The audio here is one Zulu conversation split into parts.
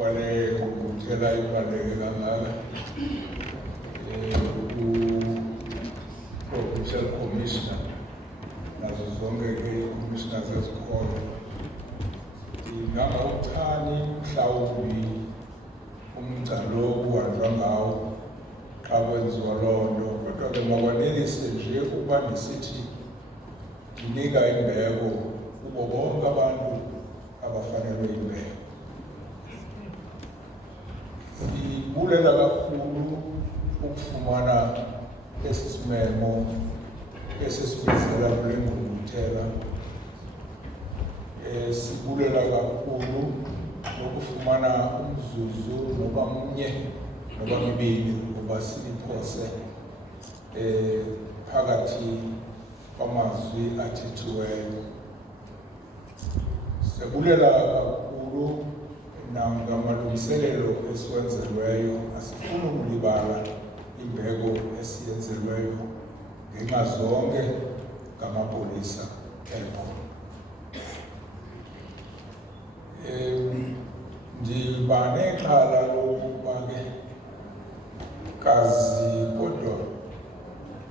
wale ngomthelela ibaluleke kangaka u-Provincial Commissioner nazo zonke-ke i-commissioners ezikhoyo. Ngangawuthani mhlawumbi umgca lo kuhanjwa ngawo xa kwenziwa loo nto, kodwa-ke makwanelise nje ukuba ndisithi ndinika imbeko kubo bonke abantu abafanelwe imbeko. Sibulela kakhulu ukufumana esi simemo esisibizela kule ngqungquthela. Sibulela kakhulu nokufumana umzuzu noba munye noba mibili ukuba siliphose phakathi kwamazwi athethiweyo. Siyabulela kakhulu nangamalungiselelo esiwenzelweyo. Asifuni ukulibala imbeko esiyenzelweyo ngenxa zonke ngamapolisa ekhona. Ndiba nexhala lokuba ke kazi kodwa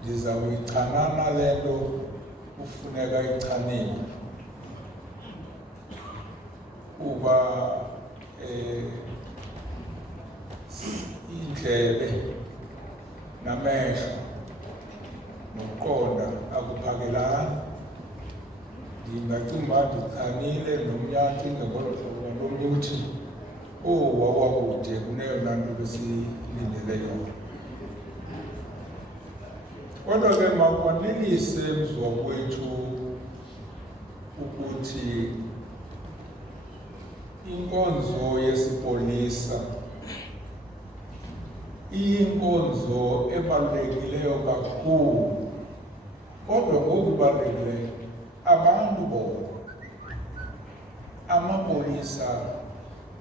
ndiza kuyichanana le nto kufuneka ichanile, kuba indlebe namehlo nokuqonda akuphakelani. Ndingacinga uba ndichanile nomnyanti ngolo hlobo lomnye uthi wawakude kuneyona nto besiyilindele yona. Kodwa ke makwanelise mzwakwethu ukuthi inkonzo yesipolisa iyinkonzo ebalulekileyo kakhulu, kodwa ngokubalulekileyo abantu bona amapolisa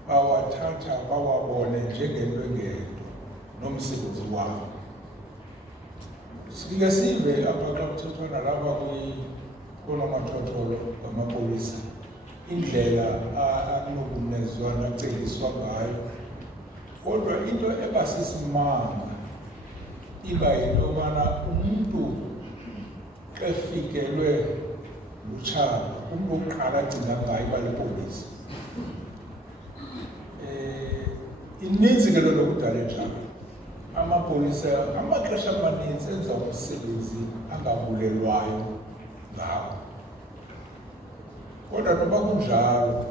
bawathatha bawabone njengento engento nomsebenzi wabo. Sike sive apha xa kuthethwa nalapha koonomathotholo ngamapolisa indlela anokunezwa naceliswa ngayo, kodwa into ebasisimanga iba yinto yobana umntu efikelwe lutshaba, umntu oqala acinga ngayo iba lipolisa. Ininzi ke loo nto kudala enjalo. Amapolisa amaxesha amaninzi enza umsebenzi angabulelwayo ngawo. Kodwa noba kunjalo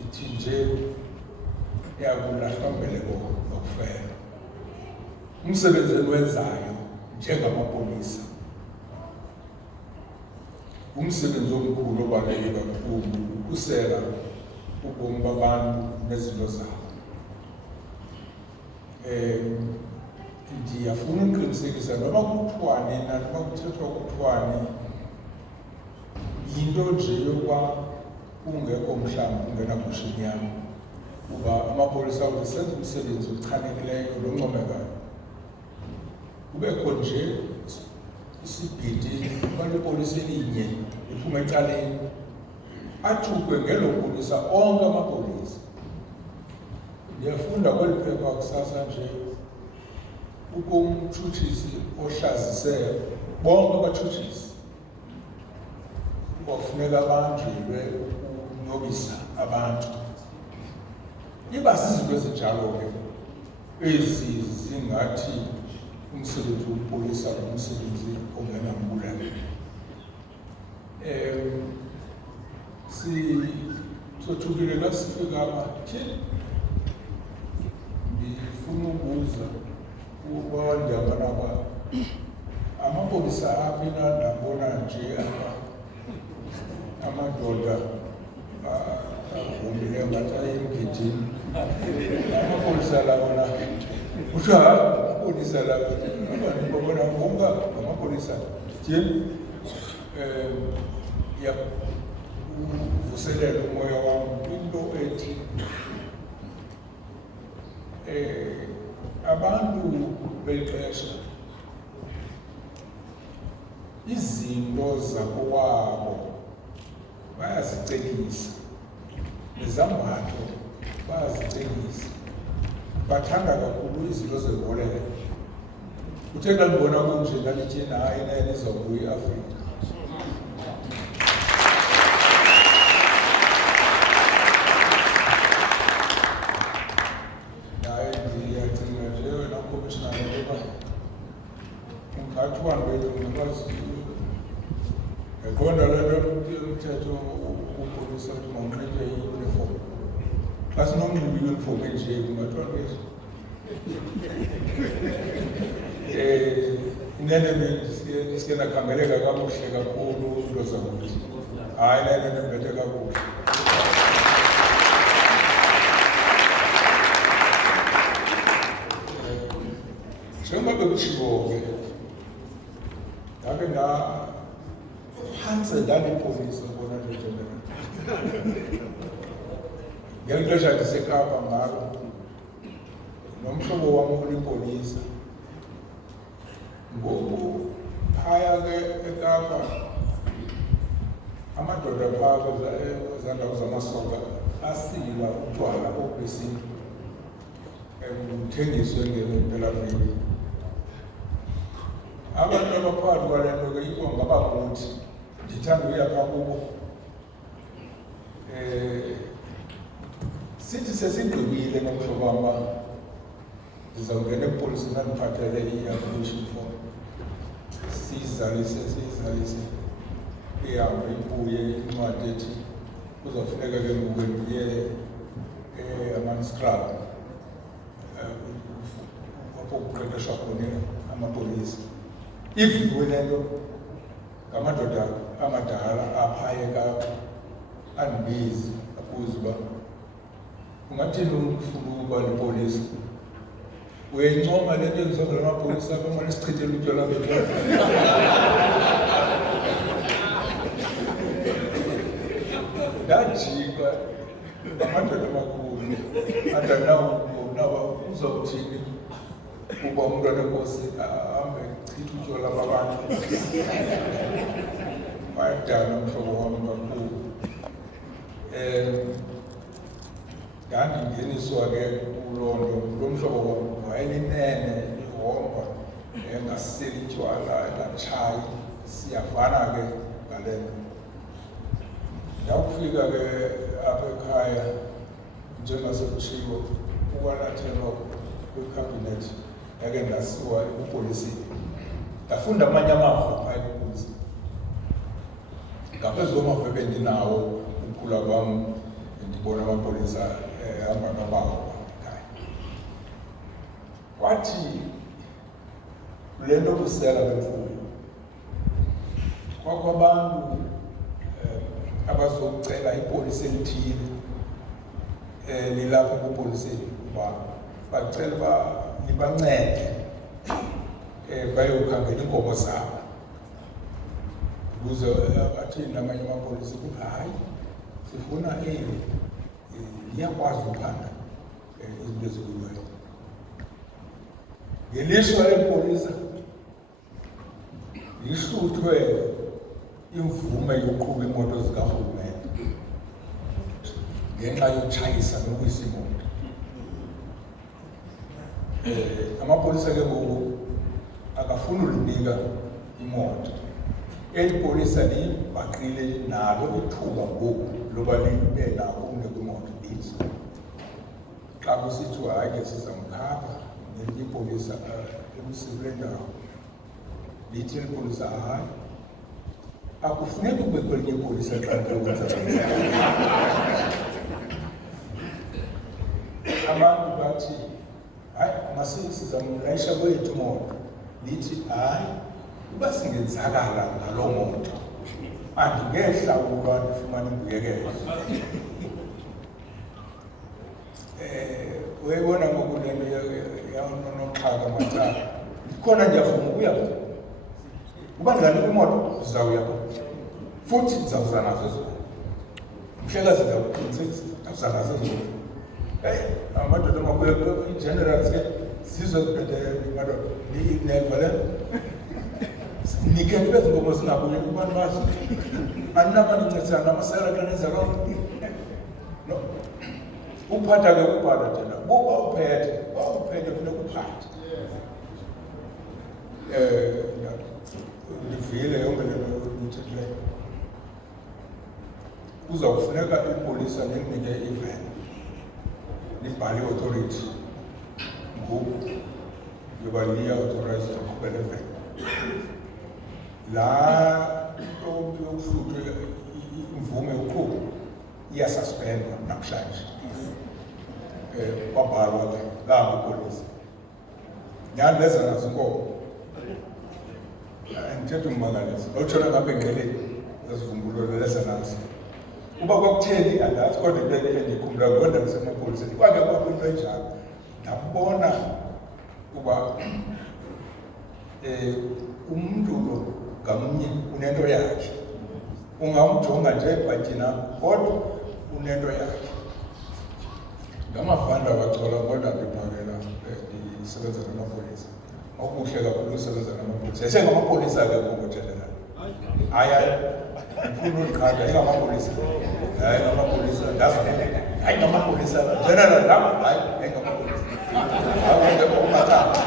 ithi nje yakulahlwa mbeleko nokufela. Umsebenzi enwenzayo njengamapolisa umsebenzi omkhulu obaluleke kakhulu ukukhusela ubomi babantu nezinto zabo. Ndiyafuna ukuqinisekisa noba kuthiwane noba kuthethwa kuthiwane yinto nje yokuba kungekho mhlawumbi kungena kushinyama, kuba amapolisa ukuthi senza umsebenzi ochanekileyo noncomekayo. Kubekho nje isibhidi kwalepolisa elinye liphuma ecaleni athukwe ngelo polisa onke amapolisa. Ndiyafunda kweli phepha kusasa nje umtshutshisi ohlazise bonke abatshutshisi kwafuneka abanjelwe ukunyobisa abantu. Iba zizinto ezinjalo ke ezi zingathi umsebenzi wopolisa ngumsebenzi ongenambulelo. Sothukile xa sifika apha tyhini ndifuna ubuza ukuba ndiyabanaba amapolisa aphi ndabona nje amadoda avumileyo ngathi ayemgidini. Amapolisa labona kuthiwa hayi amapolisa laba ndibabona ngomka ngamapolisa tyhini uvuselela umoya wam into ethi abantu beli xesha izinto zakowabo bayazicekisa, nezambatho bathanda kakhulu izinto zeboleko. Uthe xa ndibona kunje ndalithi hayi naye lizobuya iAfrika. Naye ndiyacinga nje wena Commissioner ukuba ungathi uhambe ngokwazi eqonda le nto umthetho ukupolisa ukuthi mawunxitywe i-uniform. Xa sinomnxiba i-uniform enje kungathiwa nto inene sike nakhangeleka kakuhle kakhulu into zakuthi hayi le nto ndibethe kakuhle. Njengoba bekutshiwo ke ndake ndaphantse ndalipolisa bona nje general ngeli xesha ndiseKapa ngalo nomhlobo wam ulipolisa. Ngoku phaya ke eKapa amadoda phaa kwezaa ndawo zamasoka asila utywala obesintu buthengiswe ngempelaveki. Abantu abaphakathi kwale nto ke ikho ngabakuthi ndithanda uya phaa kubo. Sithi sesigqibile nomhlobo wam uba ndizawungena epolisini andiphathele i-application form, siyizalise ihambe ibuye incwadi ethi kuzofuneka ke ngoku ndiye amanskrab apho kuqeqeshwa khona amapolisa. Iviwe le nto ngamadoda amadala aphaya eKapa andibizi abuze uba ungathini ufuna ukuba lipolisa. Uyayincoma le nto yenziwa ngala mapolisa apho amane sichithele utywala bethu. Ndajika ngamadoda amakhulu andanawo uzawuthini uba umntwana enkosi ahambe chitha utywala babantu. Wayadala umhlobo wam kakhulu. Ndandingeniswa ke kuloo nto. Lo mhlobo wam wayelinene ihomba engaseli tywala engatshayi, siyavana ke ngale nto. Ndakufika ke apha ekhaya njengasekutshiwo ukwalathelwa kwikhabhinethi ndake ndasiwa ebupoliseni. Ndafunda amanye amava phaya ebupoliseni ngaphezu kwamava ebendinawo ukukhula kwam ndibona amapolisa ehamba nobawo ekhaya. Kwathi le nto kusela bemfuyo kwakho abantu abazocela ipolisi elithile lilapha ebupoliseni uba bacela uba libancede bayokhangela iinkomo zabo ukuze athini namanye amapolisa ukuthi hayi sifuna liyakwazi uphanda izinto ezikuyiweyo. Ngelishwa lepolisa lihluthwe imvume yokuqhuba imoto zikarhulumente ngenxa yotshayisa nokwisa imoto. Amapolisa ke ngoku akafuni ulinika imoto. Eli polisa libhaqile nalo ithuba ngoku loba libe nako ungekho imoto lithi xa kusithiwa hayi ke sizamkhapha nelinye ipolisa elusini lendawo lithi eli polisa hayi akufuneki kube kwelinye ipolisa xa ndikwenza. Abantu bathi hayi masizamlayisha kwethu moto, lithi hayi uba singenzakala ngaloo moto andingehlawulwa ndifumane imbuyekezo. Uyayibona ngoku le nto yanonoxhaka macala. Ikhona ndiyavuma ukuya uba ndinganikwa imoto ndizawuya futhi ndizawuza nazo ezona. Mhlekazi ndiyawuqinisekisa ndawuza nazo ezona. Amadoda amakhulu i-generals ke zizo eziphetheyo madoda neva le nikhe bezi nkomo zingabuye kubantu bazo andinaba ndincedisana namasela xa nenza loo nto. No, uphatha ke uphatha thina buba uphethe funeka uphathe ndivile yonke le nto nithethileyo. Kuzawufuneka ipolisa linike iveni libhale i-authority ngoku yoba liya-authorized uqhubela eveni. Laa nto yokuhluthwe imvume yokuqhuba iyasuspendwa namhlanje. Kwabhalwa ke laa ipolisa nyhani leza nazo inkomo andithetha ummangalisa lotshona ngapha engqeleni zezivumbululo leza nazo uba kwakutheni andazi kodwa into endiyikhumbulayo ngoba ndandisemapoliseni kwakhe kwakho into enjalo ndabona uba umntu lo ngamnye unento yakhe ungamjonga nje ebhatyini apho kodwa unento yakhe. Ngamavanda wachola kodwa ndiphakela ndisebenza namapolisa okuhle kakhulu usebenza namapolisa esengamapolisa ke ngokuthelela hayi ngifuna ulikhanda engamapolisa hayi ngamapolisa ndazi hayi ngamapolisa general lapha hayi ngamapolisa awonke okubathatha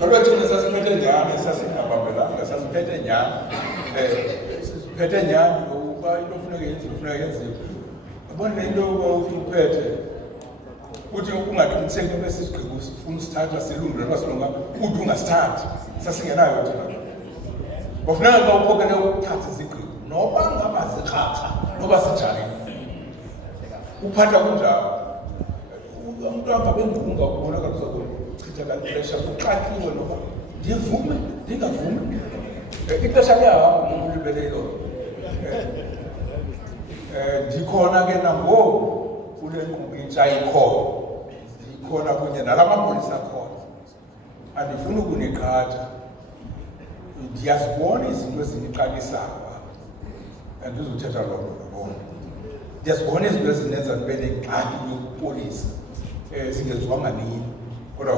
kodwa thina sasiphethe nyani sasingabambelanga sasiphethe nyani siphethe nyani uba into funeka yenziwe yabona le nto uba uthi uphethe uthi ungaqiniseki noba sisigqibo ufuna usithatha silungile noba silunganga uthi ungasithathi sasingenayo thina kwafuneka xa uphokele ukuthatha izigqibo noba ngaba zikrakra noba sijani uphatha kunjalo umntu angabe ngqunga ukubonakala uzokuchitha kalixesha kuxatyiwe noba ndivume ndingavume ixesha liyahamba umuntu ulibele yiloo ndikhona ke nangoku kule nkqubo intsha ikhoyo ndikhona kunye nala mapolisa akhona andifuni ukuniqhatha ndiyazibona izinto eziniqalisayo andizothetha loo nto nabona ndiyazibona izinto ezinenza ndibe nengxaki yokupolisa zingenziwanga nini kodwa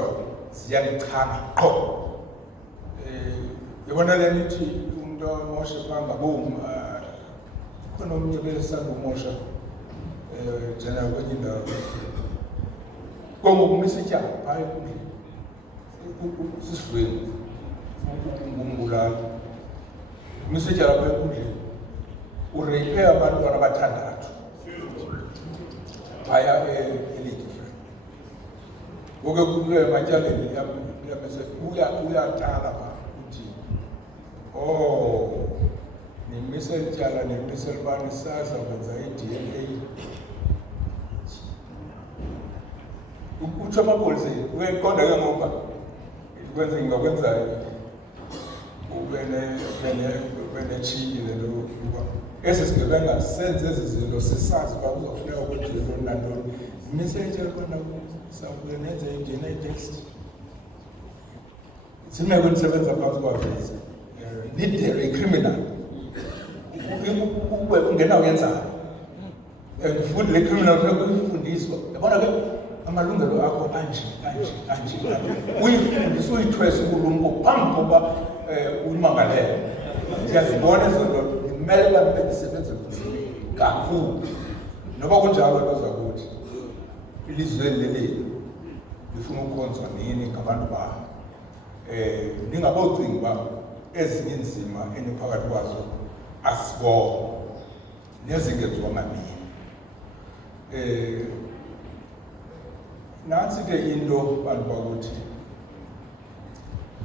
ziyanichana qho yabona le nithi umntu amoshe phaa boom khona omnye besandumosha njena kwenye indawo kongokumisa ityala phaa enkundleni sisidlweni ngumbulali umisa ityala phaa enkundleni ureyiphe abantwana abathandathu phaya elidifrent ngoke kule matyaleni uyatala phaa uthi nimise ityala nimise libani saza kwenza i-DNA utsho amapolisa uyayiqonda ke ngoba ikwenza ingakwenzayo ube netshiki le nto uba esi sigebenga senze ezi zinto sisazi uba kuzofuneka kwenziwe ntoni nantoni nimise ityala kona sakuye nenze i-DNA test zimeko ndisebenza phantsi kwavezi nidere i-criminal ungenawuyenzayo futhi le criminal funeka uyifundiswa yabona ke amalungelo akho anje uyifundisa uyithwesa ubulumko phambi koba umangalele ndiyazibona ezinto ndimele uba ndibe ndisebenze kakhulu noba kunjalo nto zakuthi ilizweni leleli lifuna ukukhonzwa nini ngabantu bayo ndingabocinga uba ezinye inzima eniphakathi kwazo asibona nezingenziwanga nini. Nantsi ke into bantu bakuthi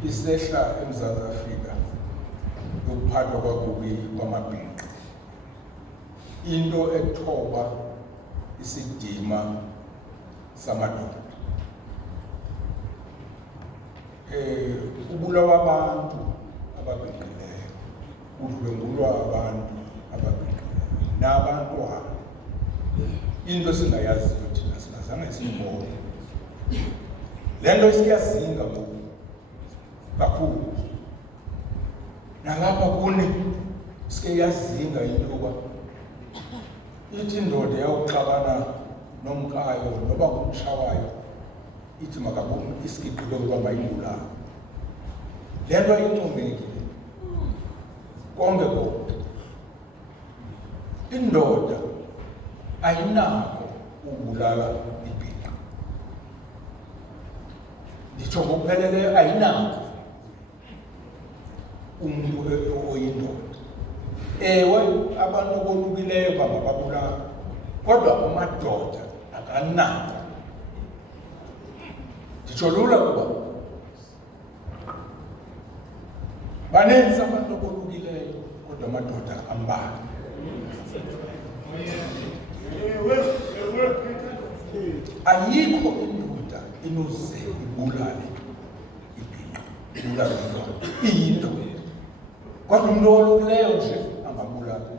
isehla eMzantsi Afrika yokuphathwa kwakubi kwamabhinqa into ethoba isidima samadoda ubulawa abantu ababhinqileyo udlwengulwa abantu ababhinqileyo nabantwana into singayaziyo thina singazange siyibone le nto siyazinga ngoku kakhulu nalapha kuni sike yazinga into yokuba ithi indoda yawuxabana nomkayo noba ngumtshawayo ithi makabona isigqibe ukuba mayibulawe le nto ayincomekile konke konke indoda ayinako ukubulala ibhinqa. Nditsho ngokupheleleyo ayinako umuntu oyindoda. Ewe, abantu bolukileyo bangababulala, kodwa amadoda akanako. Nditsho lula kuba baninzi abantu abolukileyo, kodwa amadoda ambalwa. Ayikho indoda inoze ibulale ibhinqa, ibulale indoda, iyindoda. Kodwa umuntu olukileyo nje angabulala.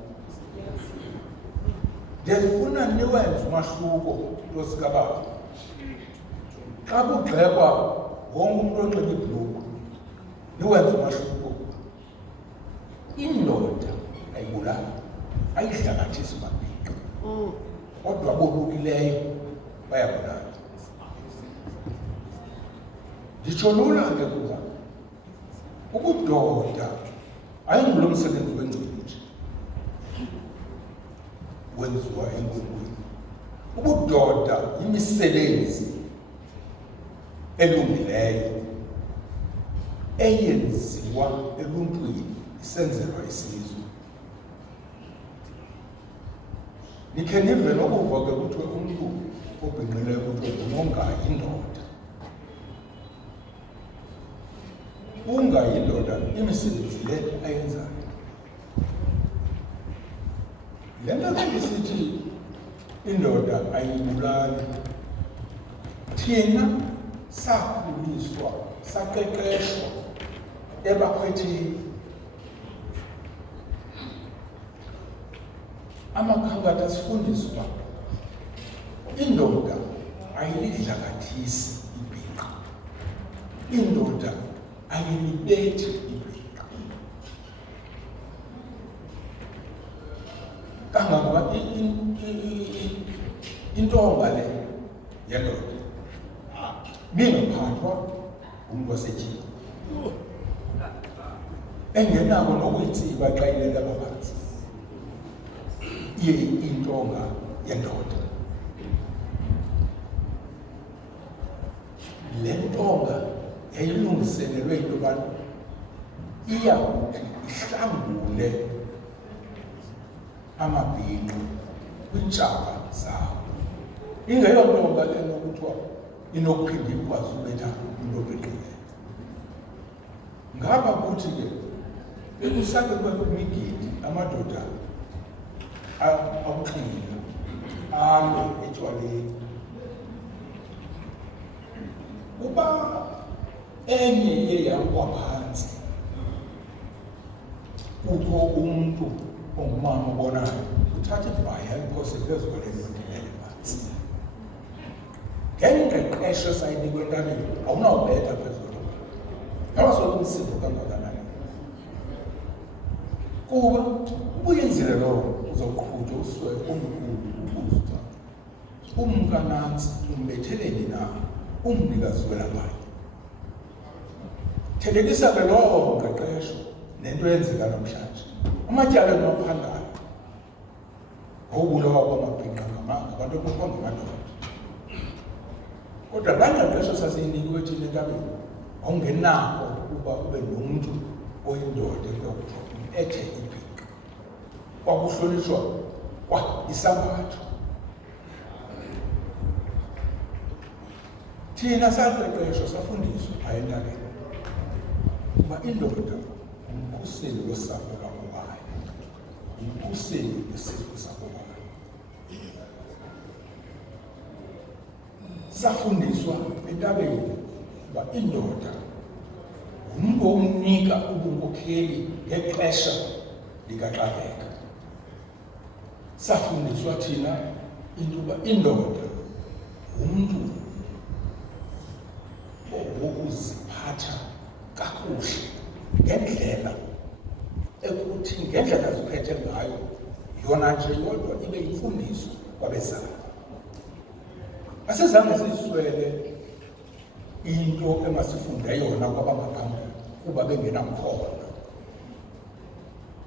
Ndiyafuna niwenze umahluko ntosikababa. Xa kugxekwa wonke umuntu onxiba ibhulukhwe, niwenze umahluko. Indoda ayibulali, ayidlakathisi mabhinqa, kodwa abolukileyo bayabulala. Nditsho lula ke kuba ubudoda ayingulo msebenzi wengcili nje wenziwa enkunkweni. Ubudoda yimisebenzi elungileyo eyenziwa eluntwini isenzelwa isizwe. Nikhe nive nokuva ke kuthiwe umntu obhinqileyo kuthiwe ngungayindoda. Ungayindoda imisebenzi le ayenzayo. Le nto ke ndisithi indoda ayibulali, thina sakhuliswa saqeqeshwa ebakhwetheni. Amakhankatha asifundiswa indoda ayilidlakathisi ibhinqa, indoda ayilibethi ibhinqa. Kangangoba intonga le yendoda bingaphathwa umntu wasetyhini engenako nokuyitsiba xa ilele abaphantsi. Iye intonga yendoda. Le ntonga yayilungiselelwe into yobana iyakuthi ihlangule amabhinqa kwiintshaba zawo. Ingeyo ntonga le nokuthiwa inokuphinda ikwazi ubetha into obhinqileyo. Ngapha kuthi ke bekusake kwemigidi amadoda akuxhile alo etywaleni. Uba enye iye yakuwa phantsi, kukho umntu ongumama obonayo, uthatha ibhaya aliphose phezu kwale ndoda ilele phantsi. Ngengqeqesho sayinikwe entabeni awunawubetha phezu kwento noba sokumsindo kangakanani, kuba ubuyenzile lowo uzawuqhutywa uswe omkhulu ubuzwa umkanantsi umbetheleni na umnikazi welabanye. Thelekisa ke lowo ngqeqesho nento eyenzeka namhlanje. Amatyala enophandayo ngokubulawa kwamabhinqa ngabantu abakwa ngamadoda. Kodwa laa ngqeqesho sasiyinikiwe thina entabeni awungenako ukuba ube nomntu oyindoda ethe ibhinqa. Kwakuhlonitshwa kwa isambatho. Thina saqeqeshwa safundiswa phaya entabeni uba indoda ngumkhuseli wesapho lwakobayo, ngumkhuseli wesizwe sakobayo. Safundiswa entabeni uba indoda ngumntu omnika ubunkokheli ngexesha likaxakeka. Safundiswa thina into yoba indoda ngumntu wokuziphatha kakuhle ngendlela ekuthi ngendlela ziphethe ngayo yona nje yodwa ibe yimfundiso kwabezali. Asizange siyiswele into emasifunde yona kwabangaphambili kuba bengenamkhono,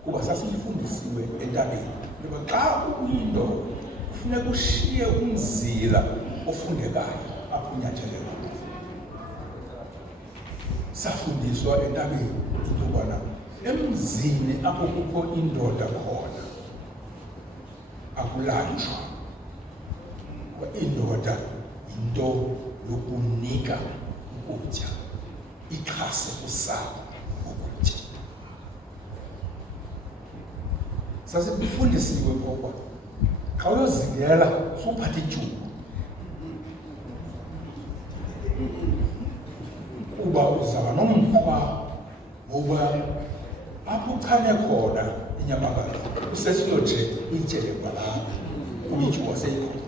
kuba sasiyifundisiwe entabeni. ngoba xa uyindoda kufuneka ushiye umzila ofundekayo apho unyathelelwa. Safundiswa entabeni into yobana emzini apho kukho indoda khona akulanjwa. Indoda yinto yokunika ukutya, ixhase usapho ukutya. Sasifundisiwe ngoba xa uyozingela suphatha ityuwa kuba uzaba nomkhwa woba apho uchane khona inyamakazi usesiyoje ityele kwalapha kuba ityuwa seyikhona.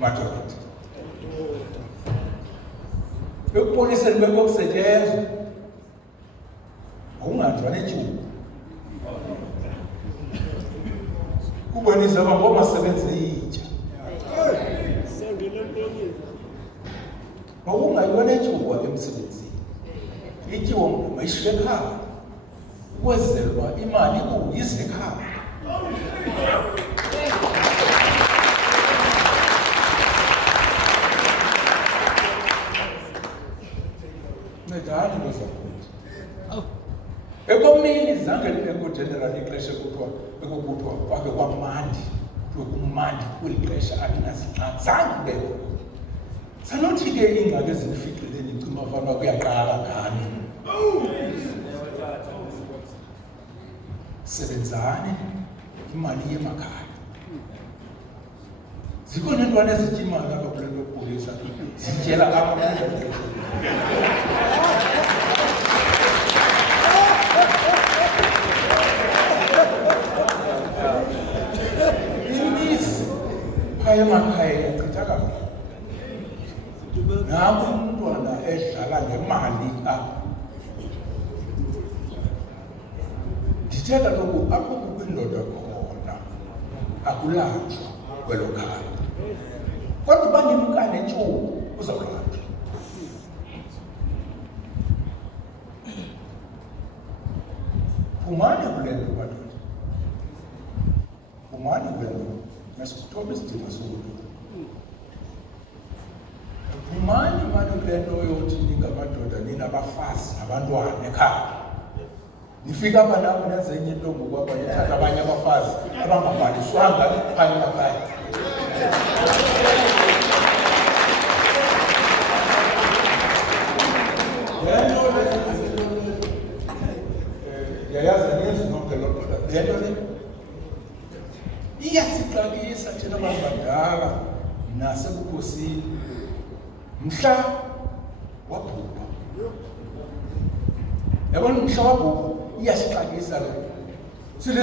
Madoda ekupoliseni bekuyokusetyenzwa awunganjwa netyuwa kubonisa uba ngomasebenzi yitya ngokungayiwa netyuwa emsebenzini. Ityuwa mayishiye ekhaya ukwenzela uba imali ize ekhaya. Ncedani nto zakuthi ekomini zange engogeneral ixesha ekuthiwa kwake kwamandi kuthiwe kumandi kweli xesha alinazixanti zange kubekho. Sanothi ke iingxaki ezinifihlile nicima fanwa kuyaqala ngani. Sebenzani imali yemakhaya. Zikhona iintwana ezitya imali apha kule nto yopolisa zityela apha imizi phaya emakhaya iyachithakala. Nanku umntwana edlala ngemali apha. Ndithe kaloku apho kukwindoda khona akulanjwa kwelo khaya, kodwa uba nimkane tyuwa uzawulanjwa. Phumani kule nto madoda, phumani kule nto, nasikuthoba isidima sokulo. Phumani mani kule nto yokuthi ningamadoda ninabafazi nabantwana ekhaya. Nifika apha nabo nenze enye into ngokwapha nithatha abanye abafazi abangabhaliswanga phaya emakhaya. Le nto ndiyayazi aninzi nonke loo nto. Le nto le iyasixakisa thina abantu badala nasebukhosini. Mhla wabhubha, yabona mhla wabhubha iyasixakisa le.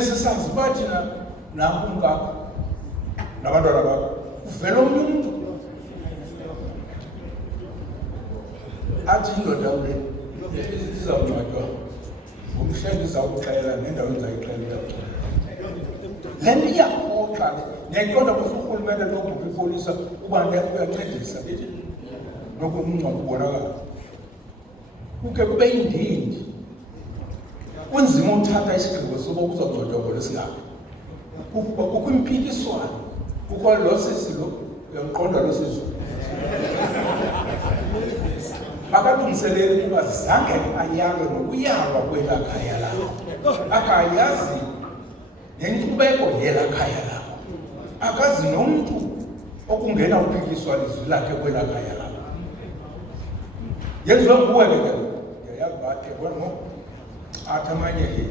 Sisazi uba thina nanku umkakho nabantwana bakho uvela omnye umntu athi indoda ule izawuncwadwa ngomhla ndizawuxela nendawo endizayixelela. Le nto iyaphoxa le. Ndiyayiqonda kufa urhulumente lokubhubha ipolisa uba uyancedisa nokumngcwabo ubonakala. Kuke kube yindindi. Kunzima uthatha isigqibo soba kuzawungcwatywa ngolo singaphi. Kukho impikiswano. Kukho lo sisi lo, uyamqonda lo sisi. Akalungiseleli ukuba zange ayalwe nokuyalwa kwelaa khaya lakho. Akayazi nenkcubeko yelaa khaya lakho. Akazi nomntu okungena uphikiswa lizwi lakhe kwelaa khaya lakho. Yenziwe nguwe ke ngoku. Ndiyayazi uba athe bona athi amanye ke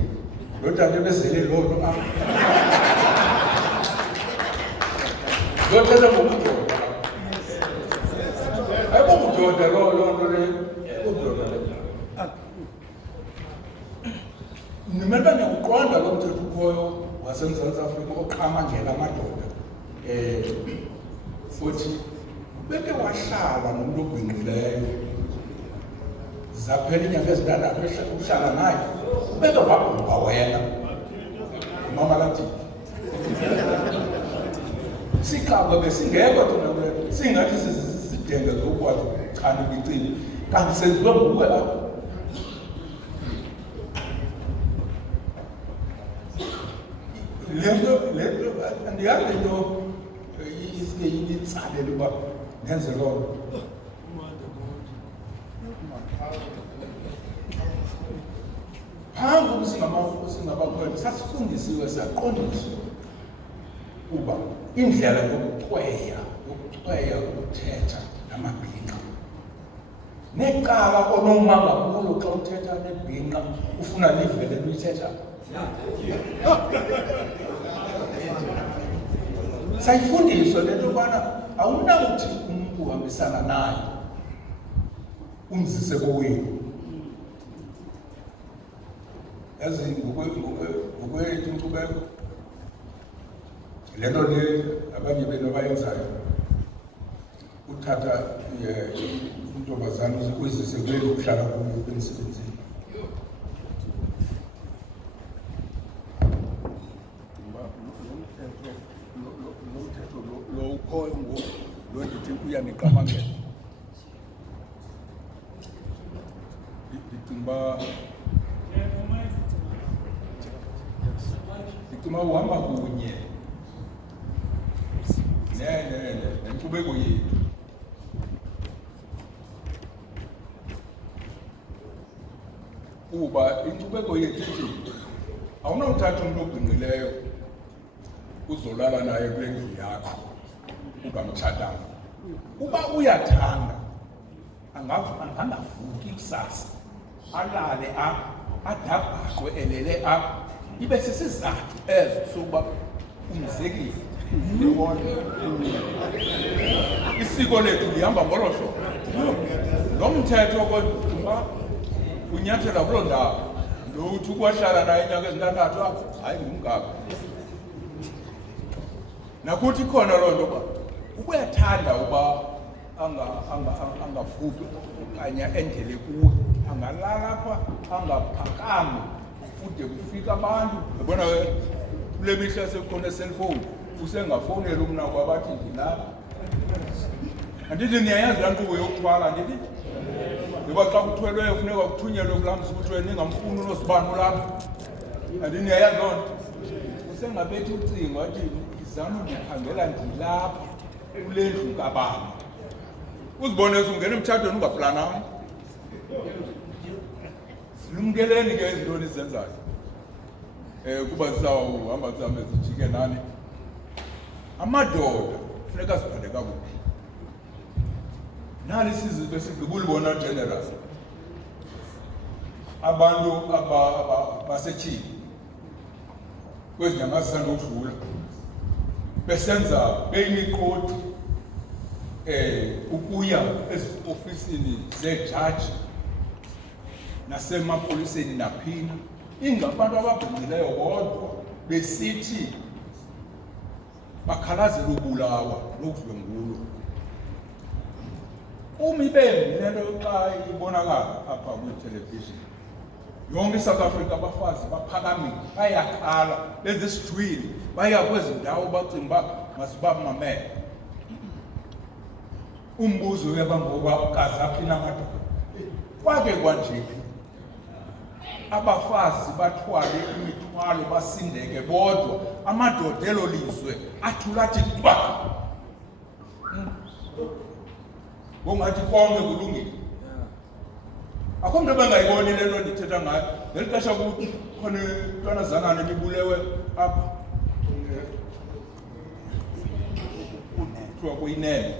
lo tata ebezele loo nto apha. Yothetha ngobudoda. Ayibongudoda loo nto leyo. Ubudoda leyo. Nimele ndiyawuqonda lo mthetho ukhoyo waseMzantsi Afrika oqhamangela amadoda. Futhi ubeke wahlala nomntu obhinqileyo. Zaphela inyanga ezintandathu uhlala naye. Ubeke wabhubha wena. Umama lathi. Siqaba besingekho thina kule. Singathi sizidenge zokwazi uchana imicimbi. Kanti senziwe nguwe apha. lento andiyazi into isike yitsalele uba nenze loo phambi singabakhweli sasifundisiwe saqondiswa uba indlela yokucweya ukuthetha namabhinqa neqala onomanga kulo xa uthetha nebhinqa ufuna livele luyithetha sayifundiswa lento yobana awunawuthi umntu uhambisana naye umzise kowenu yazi ngokwethu inkqubeko le nto le abanye benu abayenzayo uthatha intombazana uzise kuleli ukuhlala kuyo emsebenzini lo ukhoyo ngoku lo ndithi uyaniqamangela ndicinga uhamba kunye nenkcubeko yethu kuba inkcubeko yethu ithi awunawuthatha umntu obhinqileyo uzolala naye kule ndlu yakho ungamtshatanga. Uba uyathanda angangavuki kusasa alale apha adabhaqwe elele apha ibe sisizathu ezo sokuba umzekile. Isiko lethu lihamba ngolo hlobo. Lo mthetho kodwa unyathela kuloo ndawo lo uthi ukwahlala naye inyanga ezintandathu apho hayi ngumgaba. Nakuthi khona loo nto uba ukuyathanda uba angavuki okanye endele kuwe angalala apha angaphakami kude kufika abantu. Yabona kule mihla sekukhona eselfowuni usengafowunela umnako abathi ndilapha. Andithi niyayazi laa nkqubo yokuthwala andithi ngoba xa kuthwelweyo funeka kuthunyelwe kulaa mzi kuthiwe ningamfuni unosibani ulapha. Andithi niyayazi loo nto usengabethi ucingo athi izanu ndikhangela ndilapha kule ndlu kababa. Uzibone ungena emtshatweni ungaplananga. Silumkeleni ke izinto nizenzayo kuba zizawuhamba zihambe zijike nani. Amadoda funeka siphathe kakuhle. Nali sizwe besigqibulibona general abantu basetshini kwezi nyanga zisandodlula besenza beyimiqoti ukuya eziofisini zejaji nasemapoliseni naphina ingabantu ababhinqileyo bodwa besithi bakhalazela ubulawa nokudlwengulwa. Umibembi lento xa ibonakala apha kwi-television yonke iSouth Africa abafazi baphakamile bayakhala benza isijwili baya kwezi ndawo bacinga uba masibamamele. Umbuzo uyabangoba kazi aphi namadoda kwake kwanje abafazi bathwale imithwalo basindeke bodwa amadoda elo lizwe athulathi qwa bongathi konke kulungile. Akho mntu bengayiboni le nto ndithetha ngayo. Ngeli xesha khona intwana zanane libulewe apha kuthiwa kuyinene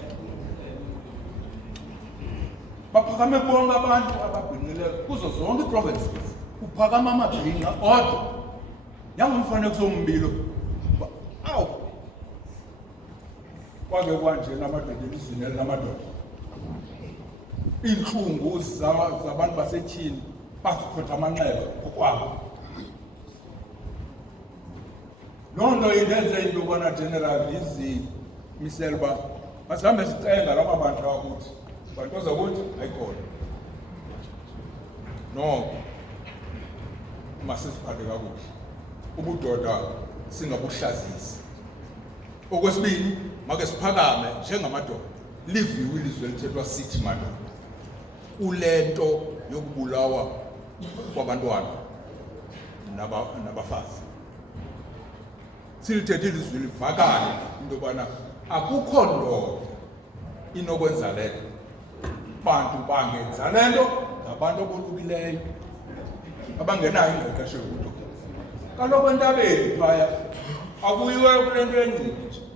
baphakame bonke abantu ababhinqileyo kuzo zonke ii-provinces kuphakama amabhinqa odwa yangumfanekiso wombilo. Awu kwake kwanje namadoda elizweni elinamadoda iintlungu zabantu basetyhini bazikhotha amanxeba ngokwabo. Loo nto indenze into yobana general izimisele uba masihambe sicenga laba bantu bakuthi bantu ozakuthi ayikhona noko masiziphathe kakuhle ubudoda singabuhlazisi. Okwesibini make siphakame njengamadoda liviwe ilizwe elithethwa sithi madoda ule nto yokubulawa kwabantwana nabafazi. silithethe ilizwi livakale into yobana akukho ndoda inokwenza le nto. Bantu bangenza le nto ngabantu abolukileyo abangenayo ingqeqesho yokuthi kaloku entabeni phaya akuyiwe kule nto yengcindi.